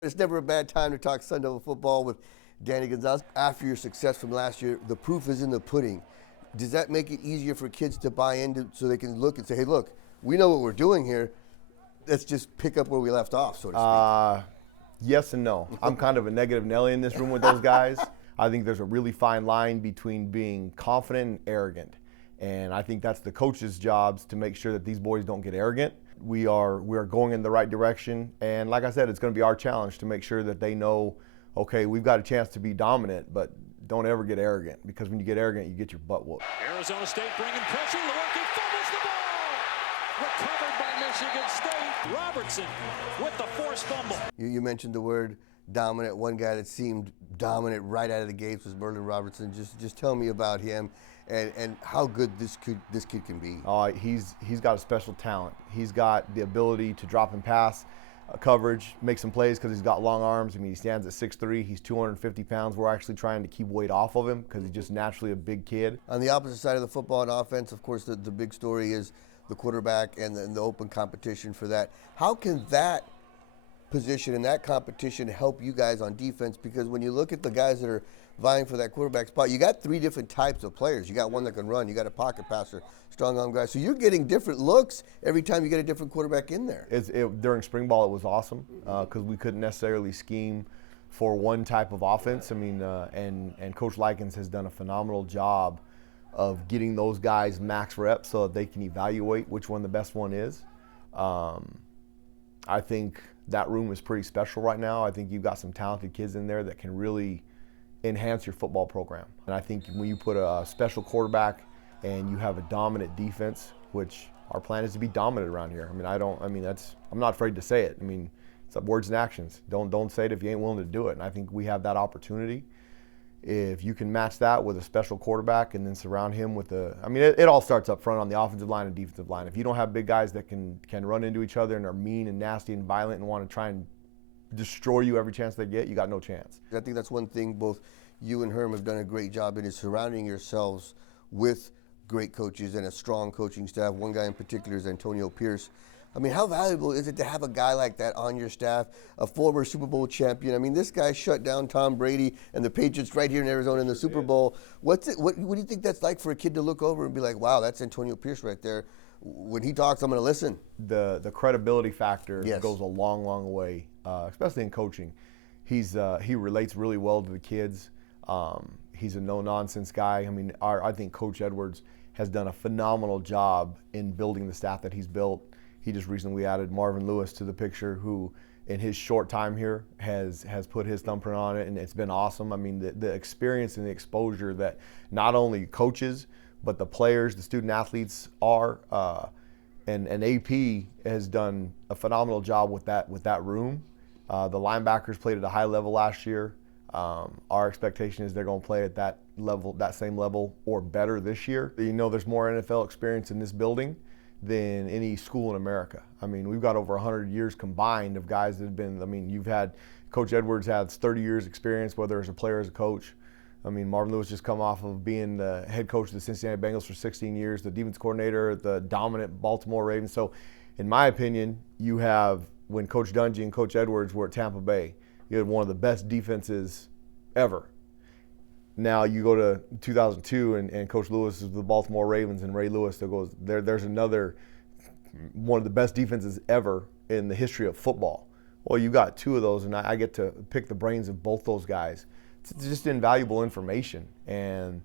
It's never a bad time to talk Sun Devil football with Danny Gonzales. After your success from last year, the proof is in the pudding. Does that make it easier for kids to buy into so they can look and say, hey, look, we know what we're doing here. Let's just pick up where we left off, so to speak. Yes and no. I'm kind of a negative Nelly in this room with those guys. I think there's a really fine line between being confident and arrogant. And I think that's the coach's jobs to make sure that these boys don't get arrogant. We are going in the right direction. And like I said, it's going to be our challenge to make sure that they know, okay, we've got a chance to be dominant, but don't ever get arrogant, because when you get arrogant, you get your butt whooped. Arizona State bringing pressure. Lewerke fumbles the ball. Recovered by Michigan State. Robertson with the forced fumble. You mentioned the word dominant. One guy that seemed dominant right out of the gates was Merlin Robertson. Just tell me about him and how good this kid can be. He's got a special talent. He's got the ability to drop and pass coverage, make some plays because he's got long arms. I mean, he stands at 6'3". He's 250 pounds. We're actually trying to keep weight off of him because he's just naturally a big kid. On the opposite side of the football and offense, of course, the big story is the quarterback and the open competition for that. How can that position and that competition help you guys on defense? Because when you look at the guys that are vying for that quarterback spot, you got three different types of players. You got one that can run, you got a pocket passer, strong arm guy. So you're getting different looks every time you get a different quarterback in there. During spring ball, it was awesome because we couldn't necessarily scheme for one type of offense. I mean, and Coach Likens has done a phenomenal job of getting those guys max reps so that they can evaluate which one the best one is. I think that room is pretty special right now. I think you've got some talented kids in there that can really enhance your football program. And I think when you put a special quarterback and you have a dominant defense, which our plan is to be dominant around here. I'm not afraid to say it. I mean, it's up words and actions. Don't say it if you ain't willing to do it. And I think we have that opportunity. If you can match that with a special quarterback and then surround him with it all starts up front on the offensive line and defensive line. If you don't have big guys that can run into each other and are mean and nasty and violent and want to try and destroy you every chance they get, you got no chance. I think that's one thing both you and Herm have done a great job in, is surrounding yourselves with great coaches and a strong coaching staff. One guy in particular is Antonio Pierce. I mean, how valuable is it to have a guy like that on your staff, a former Super Bowl champion? I mean, this guy shut down Tom Brady and the Patriots right here in Arizona in the Super Bowl. What do you think that's like for a kid to look over and be like, wow, that's Antonio Pierce right there. When he talks, I'm going to listen. The credibility factor goes a long, long way, especially in coaching. He relates really well to the kids. He's a no-nonsense guy. I mean, I think Coach Edwards has done a phenomenal job in building the staff that he's built. He just recently added Marvin Lewis to the picture, who in his short time here has put his thumbprint on it, and it's been awesome. I mean, the experience and the exposure that not only coaches, but the players, the student athletes are, and AP has done a phenomenal job with that room. The linebackers played at a high level last year. Our expectation is they're going to play at that level, that same level or better this year. You know, there's more NFL experience in this building than any school in America. I mean, we've got over 100 years combined of guys that have been, I mean, you've had, Coach Edwards has 30 years experience, whether as a player or as a coach. I mean, Marvin Lewis just come off of being the head coach of the Cincinnati Bengals for 16 years, the defense coordinator at the dominant Baltimore Ravens. So, in my opinion, you have, when Coach Dungy and Coach Edwards were at Tampa Bay, you had one of the best defenses ever. Now you go to 2002 and Coach Lewis is the Baltimore Ravens, and Ray Lewis goes there's another one of the best defenses ever in the history of football. Well, you got two of those, and I get to pick the brains of both those guys. It's just invaluable information, and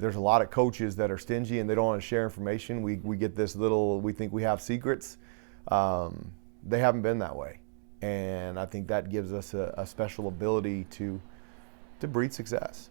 there's a lot of coaches that are stingy and they don't want to share information. We get this little, we think we have secrets. They haven't been that way, and I think that gives us a special ability to breed success.